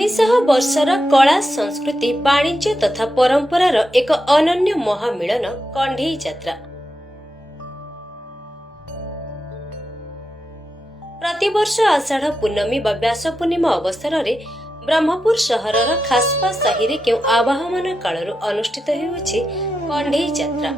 300 ବର୍ଷର କଳା ସଂସ୍କୃତି ବାଣିଜ୍ୟ ତଥା ପରମ୍ପରାର ଏକ ଅନନ୍ୟ ମହାମିଳନ କଣ୍ଢେଇ ଯାତ୍ରା। ପ୍ରତିବର୍ଷ ଆଷାଢ଼ ପୂର୍ଣ୍ଣମୀ ବା ବ୍ୟାସ ପୂର୍ଣ୍ଣିମା ଅବସରରେ ବ୍ରହ୍ମପୁର ସହରର ଖାସ୍ପା ସାହିରେ କେଉଁ ଆବାହମାନ କାଳରୁ ଅନୁଷ୍ଠିତ ହେଉଅଛି କଣ୍ଢେଇ ଯାତ୍ରା।